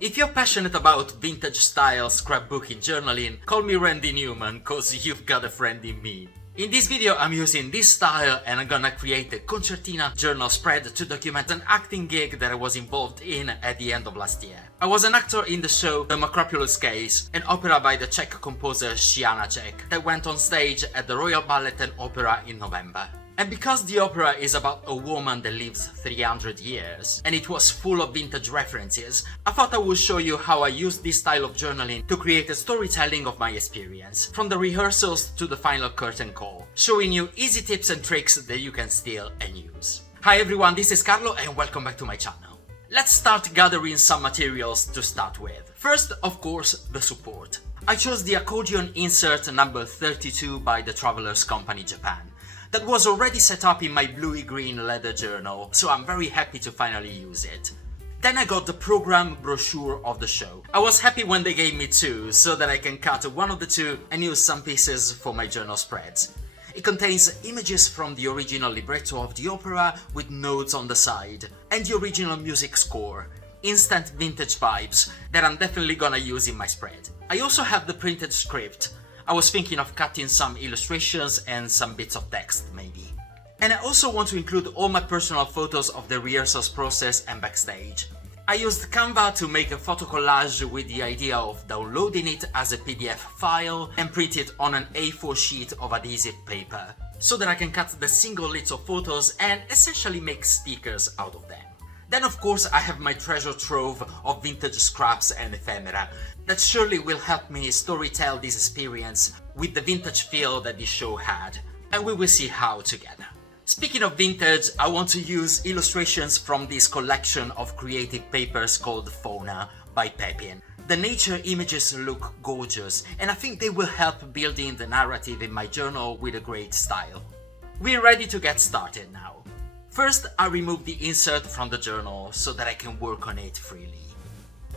If you're passionate about vintage style scrapbooking journaling, call me Randy Newman, cause you've got a friend in me. In this video I'm using this style and I'm gonna create a concertina journal spread to document an acting gig that I was involved in at the end of last year. I was an actor in the show The Makropulos Case, an opera by the Czech composer Czech that went on stage at the Royal Ballet Opera in November. And because the opera is about a woman that lives 300 years, and it was full of vintage references, I thought I would show you how I used this style of journaling to create a storytelling of my experience, from the rehearsals to the final curtain call, showing you easy tips and tricks that you can steal and use. Hi everyone, this is Carlo and welcome back to my channel. Let's start gathering some materials to start with. First, of course, the support. I chose the accordion insert number 32 by the Travelers Company Japan. That was already set up in my bluey-green leather journal, so I'm very happy to finally use it. Then I got the program brochure of the show. I was happy when they gave me two, so that I can cut one of the two and use some pieces for my journal spreads. It contains images from the original libretto of the opera with notes on the side, and the original music score. Instant vintage vibes that I'm definitely gonna use in my spread. I also have the printed script. I was thinking of cutting some illustrations and some bits of text, maybe. And I also want to include all my personal photos of the rehearsals process and backstage. I used Canva to make a photo collage with the idea of downloading it as a PDF file and print it on an A4 sheet of adhesive paper, so that I can cut the single leads of photos and essentially make stickers out of them. Then of course I have my treasure trove of vintage scraps and ephemera that surely will help me storytell this experience with the vintage feel that this show had, and we will see how together. Speaking of vintage, I want to use illustrations from this collection of creative papers called Fauna by Pepin. The nature images look gorgeous and I think they will help building the narrative in my journal with a great style. We're ready to get started now. First, I remove the insert from the journal so that I can work on it freely.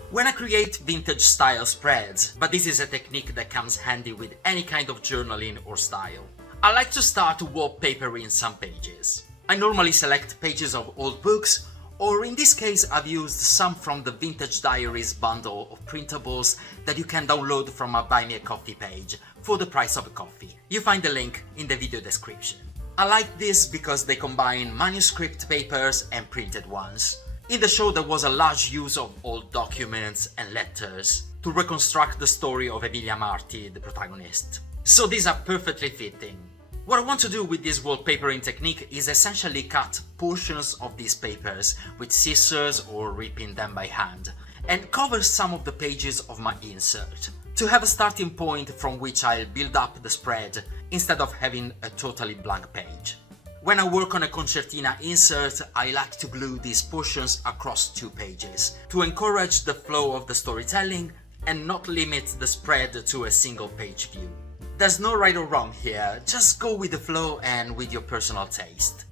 When I create vintage style spreads, but this is a technique that comes handy with any kind of journaling or style, I like to start wallpapering some pages. I normally select pages of old books, or in this case I've used some from the Vintage Diaries bundle of printables that you can download from a Buy Me a Coffee page for the price of a coffee. You find the link in the video description. I like this because they combine manuscript papers and printed ones. In the show there was a large use of old documents and letters to reconstruct the story of Emilia Marti, the protagonist. So these are perfectly fitting. What I want to do with this wallpapering technique is essentially cut portions of these papers with scissors or ripping them by hand and cover some of the pages of my insert, to have a starting point from which I'll build up the spread instead of having a totally blank page. When I work on a concertina insert, I like to glue these portions across two pages to encourage the flow of the storytelling and not limit the spread to a single page view. There's no right or wrong here, just go with the flow and with your personal taste.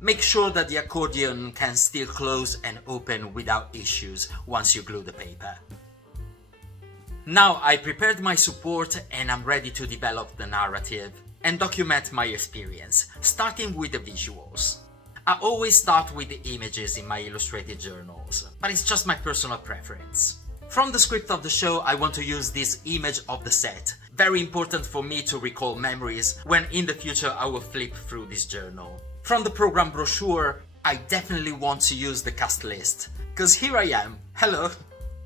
Make sure that the accordion can still close and open without issues once you glue the paper. Now I prepared my support and I'm ready to develop the narrative and document my experience, starting with the visuals. I always start with the images in my illustrated journals, but it's just my personal preference. From the script of the show, I want to use this image of the set. Very important for me to recall memories when in the future I will flip through this journal. From the program brochure, I definitely want to use the cast list, cause here I am, hello!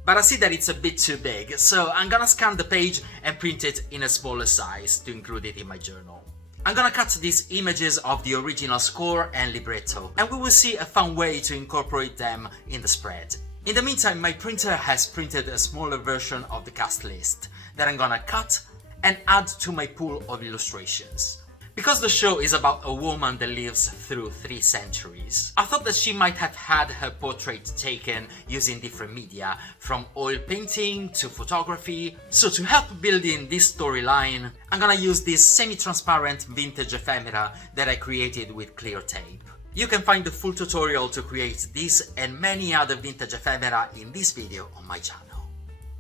But I see that it's a bit too big, so I'm gonna scan the page and print it in a smaller size to include it in my journal. I'm gonna cut these images of the original score and libretto, and we will see a fun way to incorporate them in the spread. In the meantime, my printer has printed a smaller version of the cast list that I'm gonna cut and add to my pool of illustrations. Because the show is about a woman that lives through 3 centuries, I thought that she might have had her portrait taken using different media, from oil painting to photography. So to help building this storyline, I'm gonna use this semi-transparent vintage ephemera that I created with clear tape. You can find the full tutorial to create this and many other vintage ephemera in this video on my channel.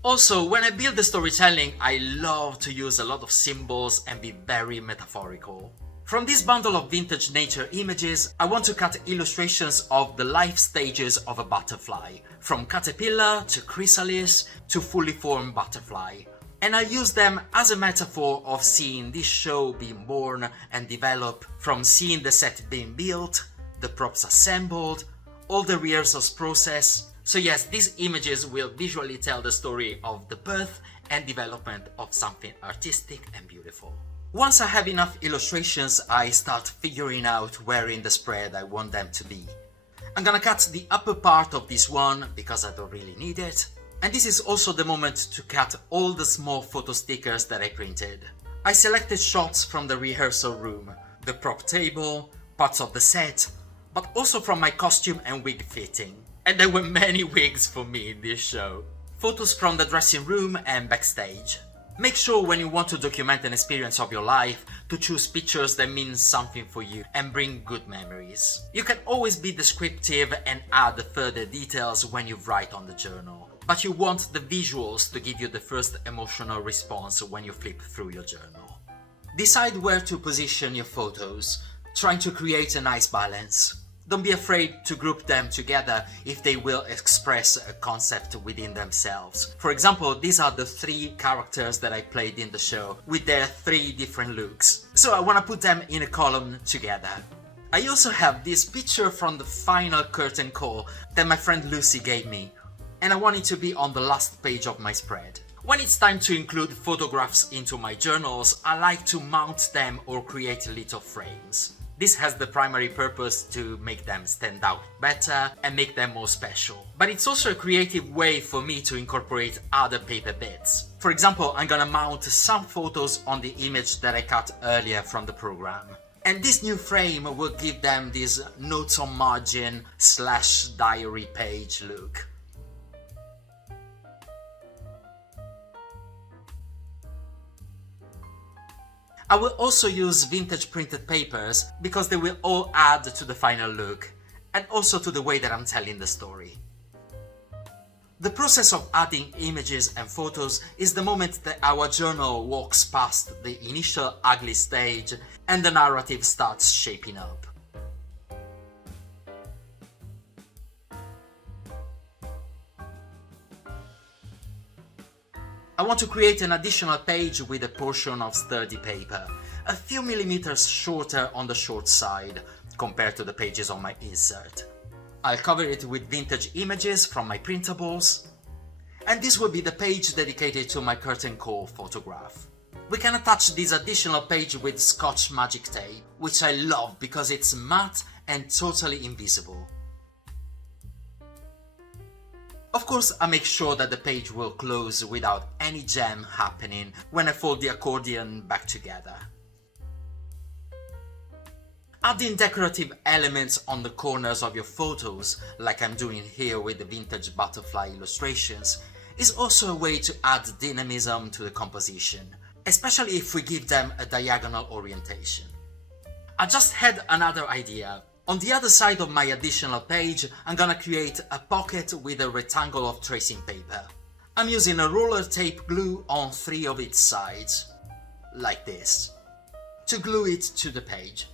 Also, when I build the storytelling, I love to use a lot of symbols and be very metaphorical. From this bundle of vintage nature images, I want to cut illustrations of the life stages of a butterfly, from caterpillar to chrysalis to fully formed butterfly. And I use them as a metaphor of seeing this show being born and develop, from seeing the set being built, the props assembled, all the rehearsals process. So yes, these images will visually tell the story of the birth and development of something artistic and beautiful. Once I have enough illustrations, I start figuring out where in the spread I want them to be. I'm gonna cut the upper part of this one because I don't really need it. And this is also the moment to cut all the small photo stickers that I printed. I selected shots from the rehearsal room, the prop table, parts of the set, but also from my costume and wig fitting. And there were many wigs for me in this show. Photos from the dressing room and backstage. Make sure when you want to document an experience of your life to choose pictures that mean something for you and bring good memories. You can always be descriptive and add further details when you write on the journal, but you want the visuals to give you the first emotional response when you flip through your journal. Decide where to position your photos, trying to create a nice balance. Don't be afraid to group them together if they will express a concept within themselves. For example, these are the 3 characters that I played in the show with their 3 different looks. So I want to put them in a column together. I also have this picture from the final curtain call that my friend Lucy gave me, and I want it to be on the last page of my spread. When it's time to include photographs into my journals, I like to mount them or create little frames. This has the primary purpose to make them stand out better and make them more special. But it's also a creative way for me to incorporate other paper bits. For example, I'm gonna mount some photos on the image that I cut earlier from the program. And this new frame will give them this notes on margin / diary page look. I will also use vintage printed papers because they will all add to the final look and also to the way that I'm telling the story. The process of adding images and photos is the moment that our journal walks past the initial ugly stage and the narrative starts shaping up. I want to create an additional page with a portion of sturdy paper, a few millimeters shorter on the short side compared to the pages on my insert. I'll cover it with vintage images from my printables, and this will be the page dedicated to my curtain call photograph. We can attach this additional page with Scotch magic tape, which I love because it's matte and totally invisible. Of course, I make sure that the page will close without any jam happening when I fold the accordion back together. Adding decorative elements on the corners of your photos, like I'm doing here with the vintage butterfly illustrations, is also a way to add dynamism to the composition, especially if we give them a diagonal orientation. I just had another idea. On the other side of my additional page, I'm gonna create a pocket with a rectangle of tracing paper. I'm using a roller tape glue on 3 of its sides, like this, to glue it to the page.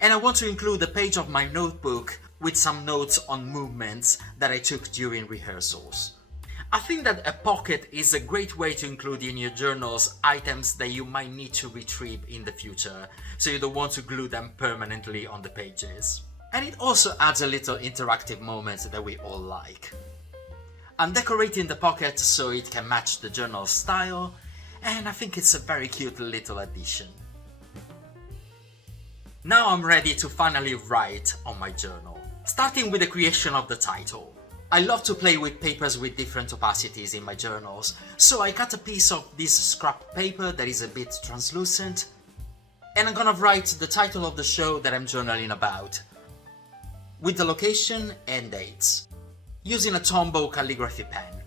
And I want to include a page of my notebook with some notes on movements that I took during rehearsals. I think that a pocket is a great way to include in your journals items that you might need to retrieve in the future, so you don't want to glue them permanently on the pages. And it also adds a little interactive moment that we all like. I'm decorating the pocket so it can match the journal style, and I think it's a very cute little addition. Now I'm ready to finally write on my journal, starting with the creation of the title. I love to play with papers with different opacities in my journals, so I cut a piece of this scrap paper that is a bit translucent, and I'm gonna write the title of the show that I'm journaling about, with the location and dates, using a Tombow calligraphy pen.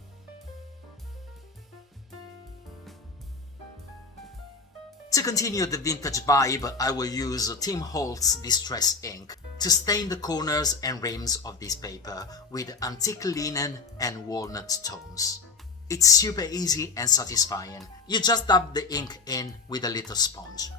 To continue the vintage vibe, I will use Tim Holtz Distress ink to stain the corners and rims of this paper with antique linen and walnut tones. It's super easy and satisfying. You just dab the ink in with a little sponge.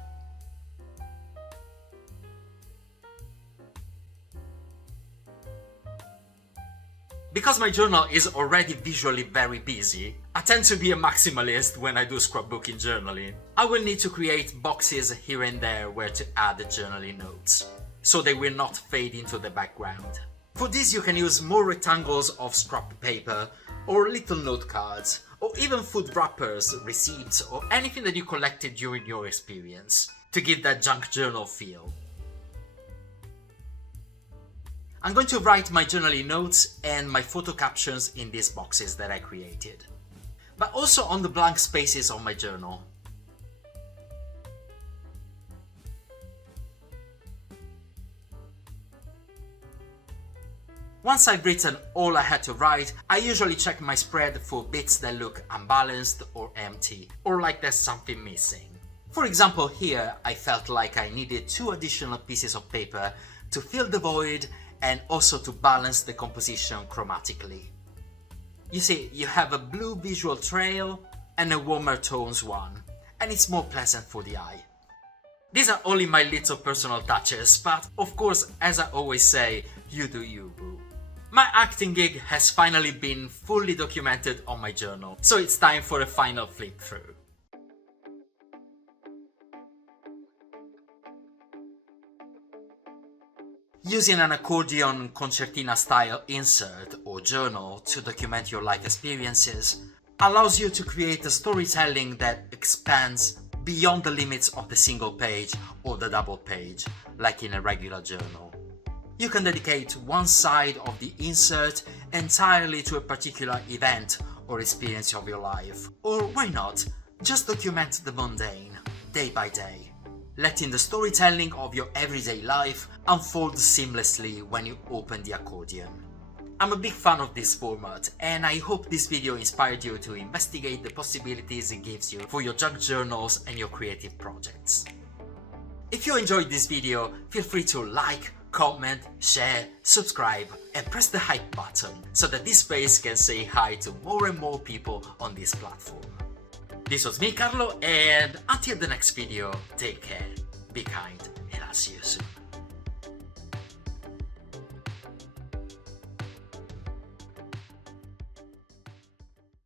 Because my journal is already visually very busy, I tend to be a maximalist when I do scrapbooking journaling. I will need to create boxes here and there where to add the journaling notes, so they will not fade into the background. For this you can use more rectangles of scrap paper, or little note cards, or even food wrappers, receipts, or anything that you collected during your experience, to give that junk journal feel. I'm going to write my journaling notes and my photo captions in these boxes that I created, but also on the blank spaces of my journal. Once I've written all I had to write, I usually check my spread for bits that look unbalanced or empty, or like there's something missing. For example, here I felt like I needed 2 additional pieces of paper to fill the void and also to balance the composition chromatically. You see, you have a blue visual trail and a warmer tones one, and it's more pleasant for the eye. These are only my little personal touches, but of course, as I always say, you do you, boo. My acting gig has finally been fully documented on my journal, so it's time for a final flip through. Using an accordion concertina style insert or journal to document your life experiences allows you to create a storytelling that expands beyond the limits of the single page or the double page, like in a regular journal. You can dedicate one side of the insert entirely to a particular event or experience of your life. Or why not, just document the mundane, day by day, letting the storytelling of your everyday life unfold seamlessly when you open the accordion. I'm a big fan of this format, and I hope this video inspired you to investigate the possibilities it gives you for your junk journals and your creative projects. If you enjoyed this video, feel free to like, comment, share, subscribe, and press the hype button so that this space can say hi to more and more people on this platform. This was me, Carlo, and until the next video, take care, be kind, and I'll see you soon.